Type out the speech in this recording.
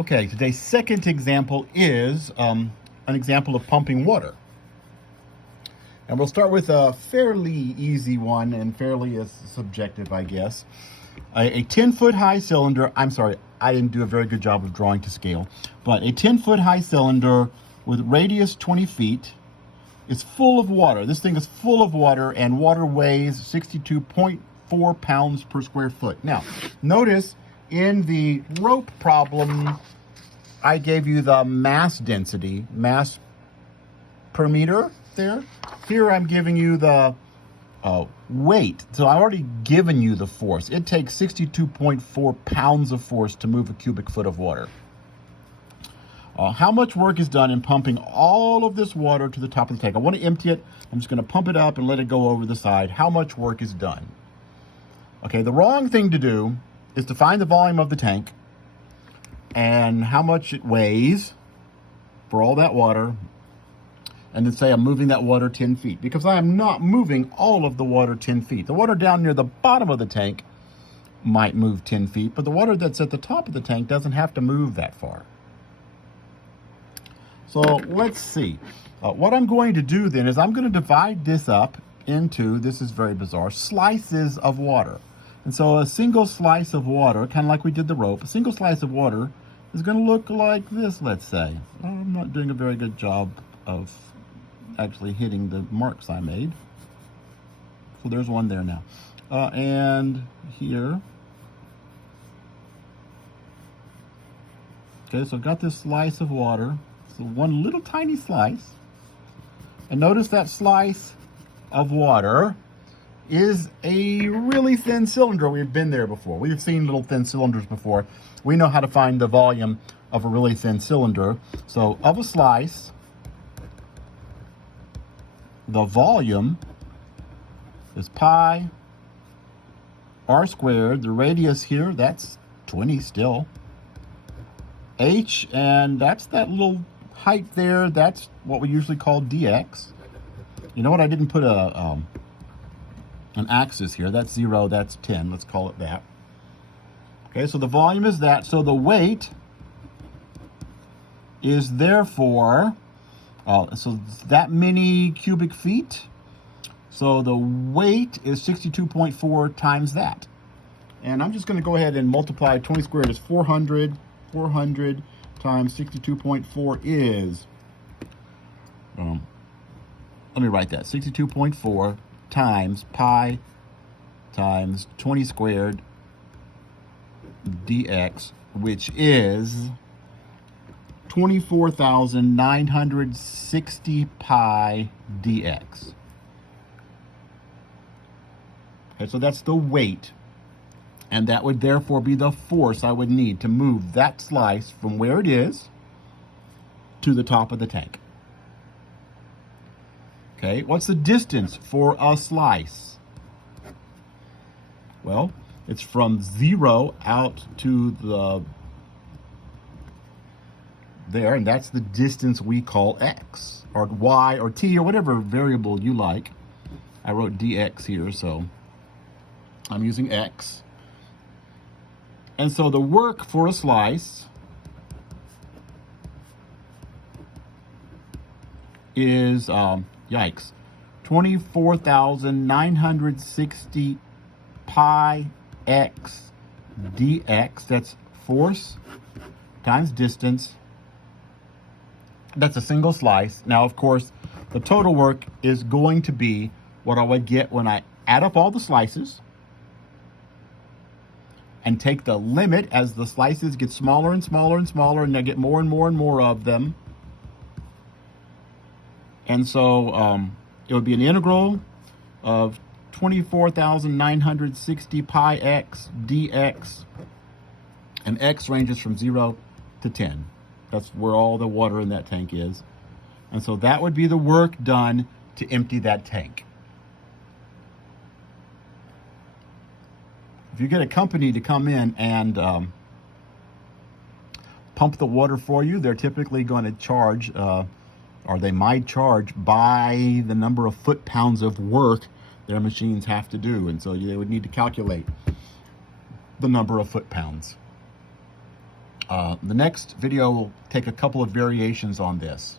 Okay, today's second example is an example of pumping water. And we'll start with a fairly easy one and fairly subjective, I guess. A 10-foot high cylinder, I'm sorry, I didn't do a very good job of drawing to scale, but a 10-foot high cylinder with radius 20 feet is full of water. This thing is full of water, and water weighs 62.4 pounds per square foot. Now, notice in the rope problem, I gave you the mass density, mass per meter there. Here I'm giving you the weight. So I've already given you the force. It takes 62.4 pounds of force to move a cubic foot of water. How much work is done in pumping all of this water to the top of the tank? I want to empty it. I'm just going to pump it up and let it go over the side. How much work is done? Okay, the wrong thing to do is to find the volume of the tank and how much it weighs for all that water, and then say I'm moving that water 10 feet, because I am not moving all of the water 10 feet. The water down near the bottom of the tank might move 10 feet, but the water that's at the top of the tank doesn't have to move that far. So let's see. What I'm going to do then is I'm going to divide this up into, this is very bizarre, slices of water. And so a single slice of water, kind of like we did the rope, a single slice of water is going to look like this, let's say. I'm not doing a very good job of actually hitting the marks I made. So there's one there now. And here. Okay, so I've got this slice of water. So one little tiny slice. And notice that slice of water is a really thin cylinder. We've been there before. We've seen little thin cylinders before. We know how to find the volume of a really thin cylinder. So of a slice, the volume is pi r squared. The radius here, that's 20 still. H, and that's that little height there. That's what we usually call dx. You know what? I didn't put an axis here. That's 0, that's 10. Let's call it that. Okay, so the volume is that. So the weight is therefore, so that many cubic feet. So the weight is 62.4 times that. And I'm just going to go ahead and multiply 20 squared is 400. 400 times 62.4 is, let me write that, 62.4 times pi times 20 squared dx, which is 24,960 pi dx. Okay, so that's the weight, and that would therefore be the force I would need to move that slice from where it is to the top of the tank. Okay, what's the distance for a slice? Well, it's from 0 out to there, and that's the distance we call x, or y, or t, or whatever variable you like. I wrote dx here, so I'm using x. And so the work for a slice is, yikes, 24,960 pi x dx. That's force times distance. That's a single slice. Now, of course, the total work is going to be what I would get when I add up all the slices and take the limit as the slices get smaller and smaller and smaller, and I get more and more and more of them. And so it would be an integral of 24,960 pi x dx, and x ranges from 0 to 10. That's where all the water in that tank is. And so that would be the work done to empty that tank. If you get a company to come in and pump the water for you, they're typically going to charge, or they might charge by the number of foot-pounds of work their machines have to do. And so they would need to calculate the number of foot-pounds. The next video will take a couple of variations on this.